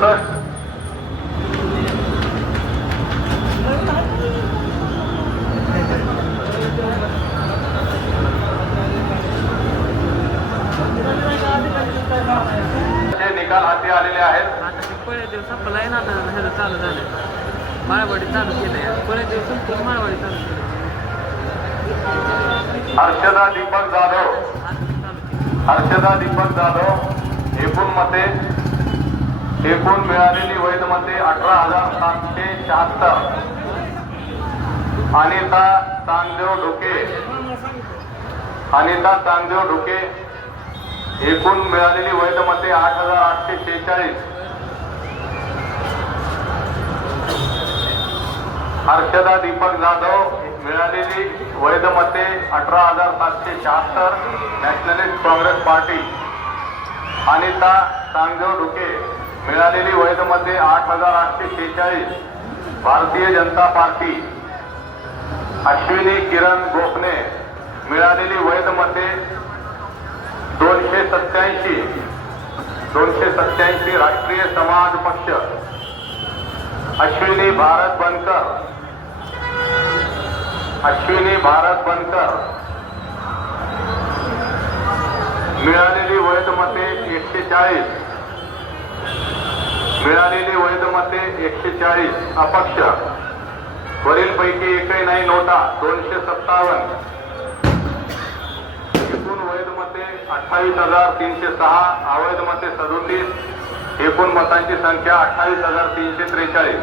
67 निकाल हाती आलेले आहेत। आता ते पळे दिवस आपला ना आता ह्याचं चालू झालं, माळवाडी चालू केलंय, पळे दिवस माळवाडी चालू केलं। हर्षदा दीपक जाधव, हर्षदा दीपक जाधव एकूण मते, एकूण मिळालेली वैध मते 18,776। अनिता चांगदेव ढोके, अनिता चांगदेव ढोके एकूण मिळालेली वैध मते 8,846। हर्षदा दीपक जाधव मिळालेली वैध मते 18,776 नॅशनलिस्ट काँग्रेस पार्टी। अनिता चांगदेव ढुके मिळालेली वैध मते 8,846 भारतीय जनता पार्टी। अश्विनी किरण गोखले मिळालेली वैध मते 287 राष्ट्रीय समाज पक्ष। अश्विनी भारत बनकर, अश्विनी भारत बनकर मिळालेली वैध मते 140, मिळालेली वैध मते 140 अपक्ष। वरीलपैकी एकही नाही नोटा 257। एकूण वैध मते 28,306, अवैध मते 37। एकूण मतांची संख्या 28,343।